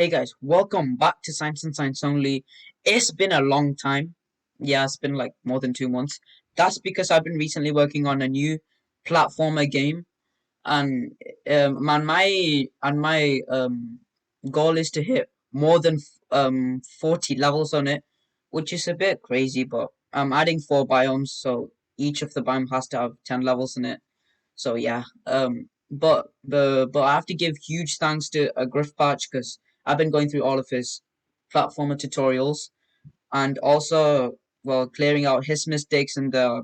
Hey guys, welcome back to Science and Science Only. It's been a long time. Yeah, it's been like more than 2 months. That's because I've been recently working on a new platformer game, and my goal is to hit more than 40 levels on it, which is a bit crazy. But I'm adding 4 biomes, so each of the biome has to have 10 levels in it. So yeah, but I have to give huge thanks to a griffpatch because I've been going through all of his platformer tutorials and also clearing out his mistakes in the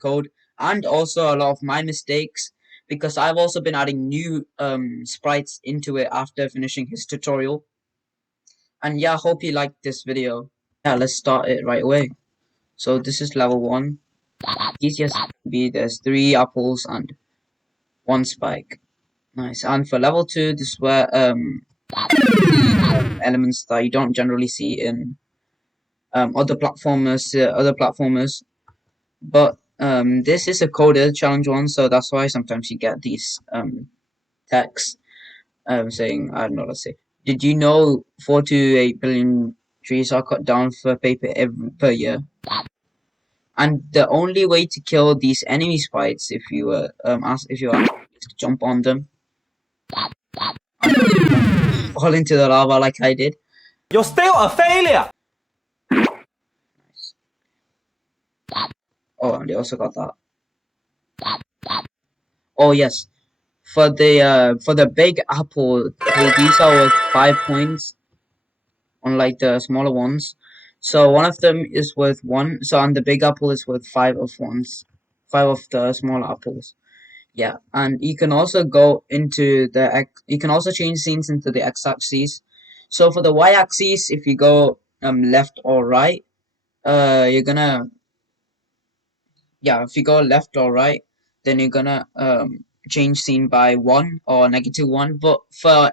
code and also a lot of my mistakes because I've also been adding new sprites into it after finishing his tutorial. And yeah, hope you liked this video. Yeah, let's start it right away. So this is level 1. Easiest be there's 3 apples and 1 spike. Nice. And for level 2, this is where elements that you don't generally see in other platformers. But this is a coded challenge one, so that's why sometimes you get these texts saying, I don't know, let's say, did you know 4 to 8 billion trees are cut down for paper per year? And the only way to kill these enemy sprites, if you were is to jump on them, fall into the lava like I did. You're still a failure! Nice. Oh, and they also got that. Oh yes, for the big apple, these are worth 5 points, unlike the smaller ones. So one of them is worth 1. So on the big apple is worth 5 of the small apples. Yeah, and you can also go into the you can also change scenes into the x-axis. So for the y-axis, if you go left or right, you're gonna if you go left or right, then you're gonna change scene by 1 or -1. But for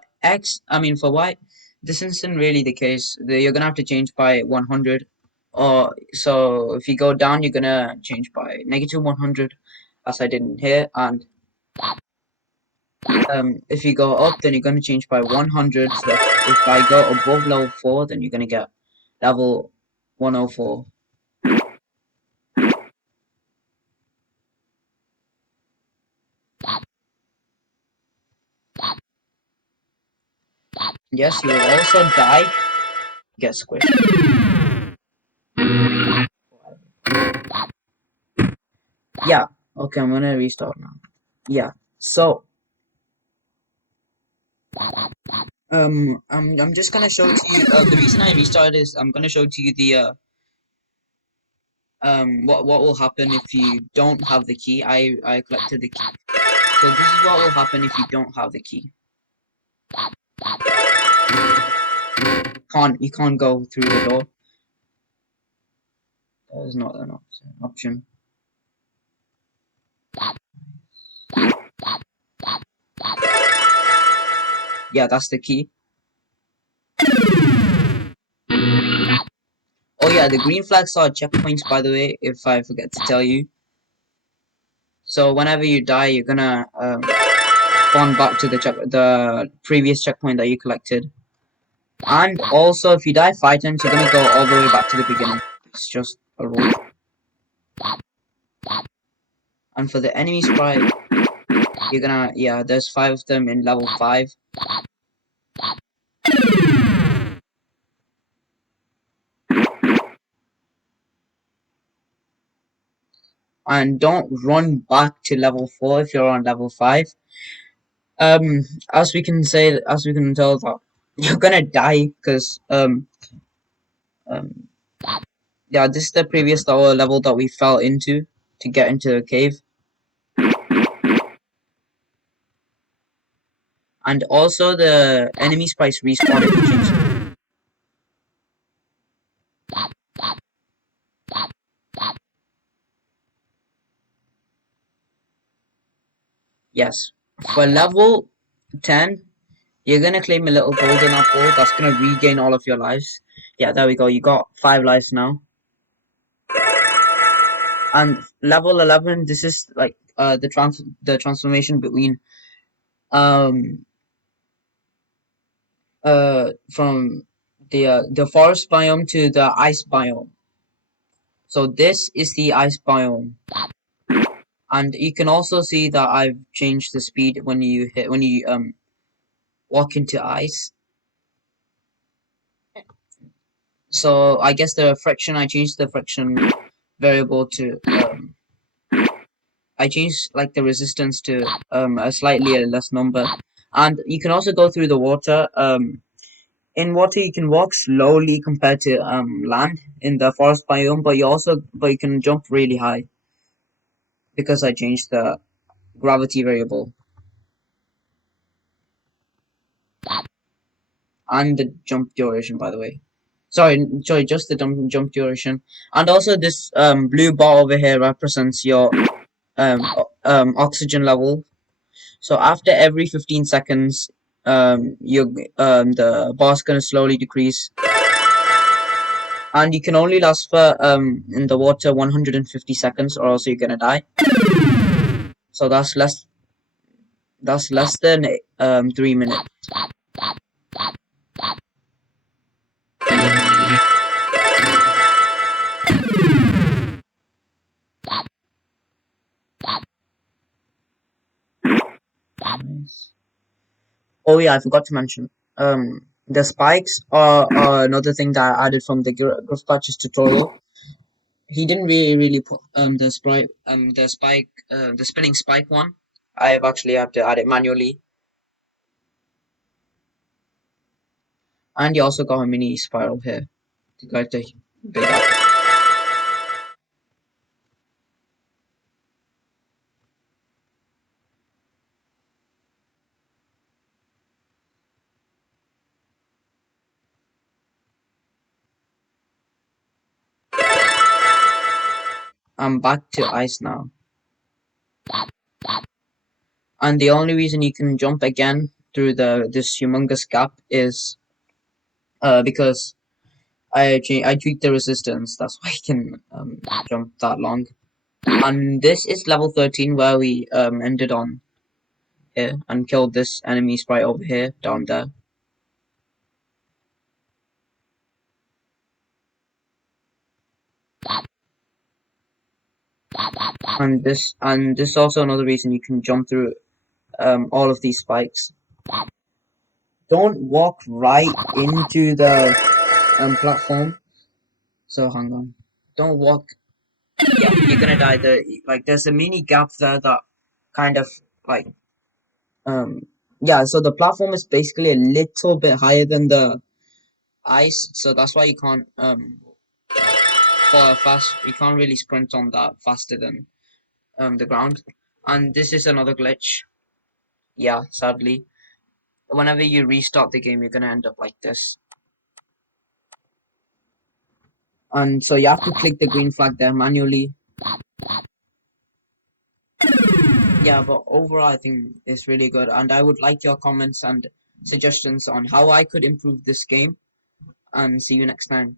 for y, this isn't really the case. You're gonna have to change by 100. Or so if you go down, you're gonna change by -100, as I did in here. And if you go up, then you're gonna change by 100. So if I go above level 4, then you're gonna get level 104. Yes, you will also die. Get squished. Yeah. Okay, I'm gonna restart now. Yeah. So I'm just gonna show to you. The reason I restarted is I'm gonna show to you the what will happen if you don't have the key. I collected the key. So this is what will happen if you don't have the key. You can't go through the door. That is not an option. Yeah, that's the key. Oh yeah, the green flags are checkpoints, by the way, if I forget to tell you. So whenever you die, you're gonna spawn back to the previous checkpoint that you collected. And also, if you die 5 times, you're gonna go all the way back to the beginning. It's just a rule. And for the enemy sprite, you're gonna there's 5 of them in level 5. And don't run back to level 4 if you're on level 5. As we can tell that you're gonna die because yeah, this is the previous level that we fell into to get into the cave. And also the enemy sprites respawn if you change. Yes. For level 10, you're gonna claim a little golden apple that's gonna regain all of your lives. Yeah, there we go. You got 5 lives now. And level 11, this is like the transformation between from the forest biome to the ice biome. So this is the ice biome, and you can also see that I've changed the speed when you walk into ice. So I guess I changed the friction variable to I changed like the resistance to a slightly less number, and you can also go through the water. In water you can walk slowly compared to land in the forest biome, but you can jump really high because I changed the gravity variable and the jump duration, by the way. Sorry, just the jump duration. And also this blue bar over here represents your oxygen level. So after every 15 seconds, the bar's gonna slowly decrease, and you can only last for in the water 150 seconds, or else you're gonna die. So that's less than 3 minutes. Nice. Oh yeah, I forgot to mention. The spikes are another thing that I added from the griffpatches tutorial. He didn't really put the spinning spike one. I've actually have to add it manually, and you also got a mini spiral here to go to big up. I'm back to ice now, and the only reason you can jump again through this humongous gap is because I tweaked the resistance. That's why I can jump that long. And this is level 13 where we ended on here and killed this enemy sprite over here down there. And this is also another reason you can jump through all of these spikes. Don't walk right into the platform. So hang on. Don't walk. Yeah, you're gonna die. There's a mini gap there that kind of like yeah. So the platform is basically a little bit higher than the ice, so that's why you can't you can't really sprint on that faster than the ground. And this is another glitch. Yeah, sadly, whenever you restart the game, you're gonna end up like this. And so you have to click the green flag there manually. Yeah, but overall, I think it's really good, and I would like your comments and suggestions on how I could improve this game. And see you next time.